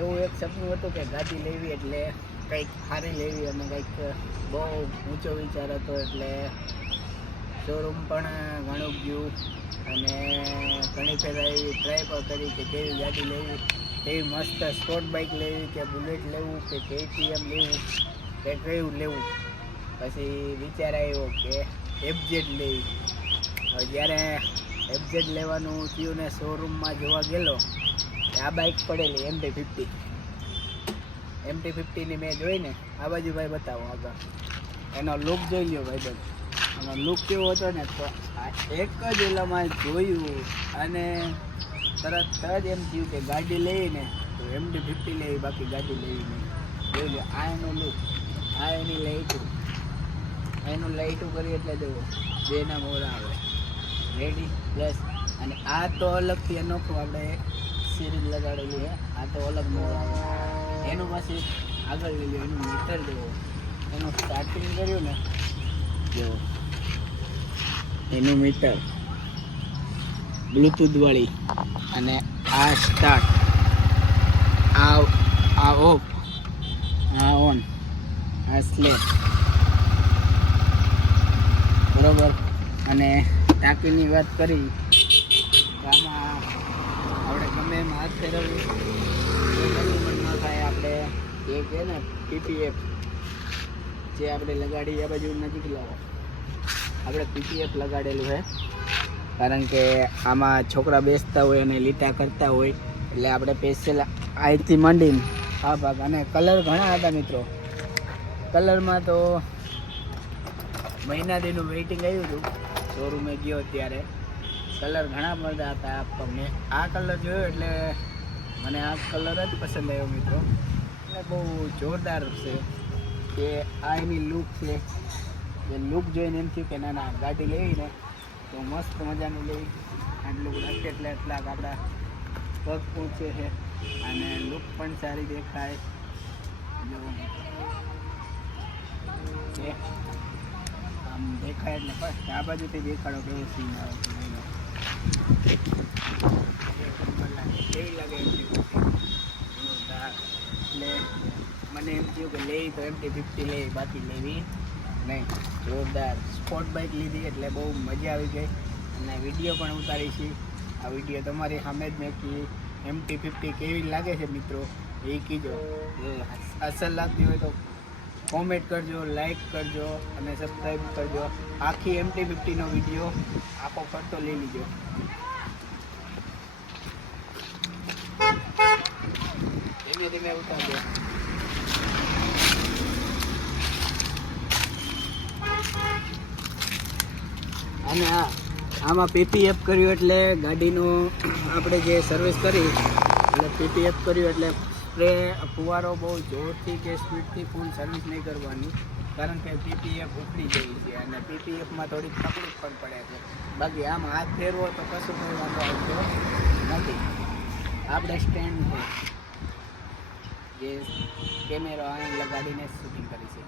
એવું એક સપનું હતું કે ગાડી લેવી એટલે કંઈક સારી લેવી અને કંઈક બહુ ઊંચો વિચાર હતો. એટલે શોરૂમ પણ ઘણું ગયું અને ઘણી ફેરા એવી ટ્રાય પણ કરી કે કેવી ગાડી લેવી, કેવી મસ્ત સ્પોર્ટ બાઇક લેવી કે બુલેટ લેવું કે KTM લેવું કે કયું લેવું. પછી વિચાર આવ્યો કે FZ લેવી. હવે જ્યારે FZ લેવાનું થયું ને શોરૂમમાં જોવા ગયેલો, આ બાઇક પડેલી MT50ની મેં જોઈને આ બાજુ ભાઈ બતાવો આગળ, એનો લુક જોઈ લ્યો ભાઈ બંધ. એનો લુક કેવો હતો ને, તો આ એક જ ઓલામાં જોયું અને તરત જ એમ થયું કે ગાડી લેવીને તો MT50 લેવી, બાકી ગાડી લેવી નહીં. જોઈ લો આ એનો લુક, આ એની લાઇટું, એનું લાઇટું કરી એટલે જુઓ બેના મોડા આવે રેડી પ્લસ. અને આ તો અલગથી અનોખું આપણે સિરીઝ લગાડેલું છે, આ તો અલગ મોડ આવે. એનું પછી આગળ લઈ લો, એનું મીટર જુઓ, એનું સ્ટાર્ટિંગ કર્યું ને જુઓ, એનું મીટર બ્લૂટૂથ વાળી, અને આ સ્ટાર્ટ, આ ઓફ, આ ઓન, આ સ્લેપ બરોબર. અને ટાંકીની વાત કરી તો આમાં આપણે ગમે એમ હાથ ફેરવવું પણ ન થાય. આપણે જે કહે ને PPF જે આપણે લગાડી, આ બાજુ નજીક લાવો, આપણે PPF લગાડેલું છે, કારણ કે આમાં છોકરા બેસતા હોય અને લીટા કરતા હોય એટલે આપણે સ્પેશિયલ આજથી માંડીને આ ભાગ. અને કલર ઘણા હતા મિત્રો, કલરમાં તો મહિના દીનું વેઇટિંગ આવ્યું હતું. શોરૂમે ગયો ત્યારે કલર ઘણા બધા હતા, પણ મેં આ કલર જોયો એટલે મને આ કલર જ પસંદ આવ્યો મિત્રો. એટલે બહુ જોરદાર છે કે આ એની લુક છે. એ લુક જોઈને એમ થયું કે ના ના ગાડી લેવી ને તો મસ્ત મજાનું લેવી. આટલું રાખે એટલે એટલાક આપણા પગ પહોંચે છે અને લુક પણ સારી દેખાય. આમ દેખાય એટલે બસ આ બાજુથી દેખાડો કેવો સીન આવે છે. કેવી લાગે એટલે મને એમ થયું કે લેવી તો MT50 લેવી, બાકી લેવી નહીં. જોરદાર સ્પોર્ટ બાઇક લીધી એટલે બહુ મજા આવી ગઈ અને વિડીયો પણ ઉતારી છે. આ વિડીયો તમારી સામે જ મેં કી MT50 કેવી લાગે છે મિત્રો એ કીજો. અસર લાગતી હોય તો કોમેન્ટ કરજો, લાઈક કરજો અને સબસ્ક્રાઈબ કરજો. આખી MT50નો વિડીયો આખો કરતો લઈ લીજો. ધીમે ધીમે ઉતારજો. અને આમાં PPF કર્યું એટલે ગાડીનું આપણે જે સર્વિસ કરી એટલે PPF કર્યું એટલે સ્પ્રે ફુવારો બહુ જોરથી કે સ્પીડથી ફૂલ સર્વિસ નહીં કરવાની, કારણ કે PPF ઉપડી જાય છે અને PPFમાં થોડીક તકલીફ પણ પડે છે. બાકી આમ હાથ ફેરવો તો કશું કોઈ વાંધો આવતો નથી. આપણે સ્ટેન્ડ છે જે કેમેરો અહીં લગાડીને શૂટિંગ કરી છે.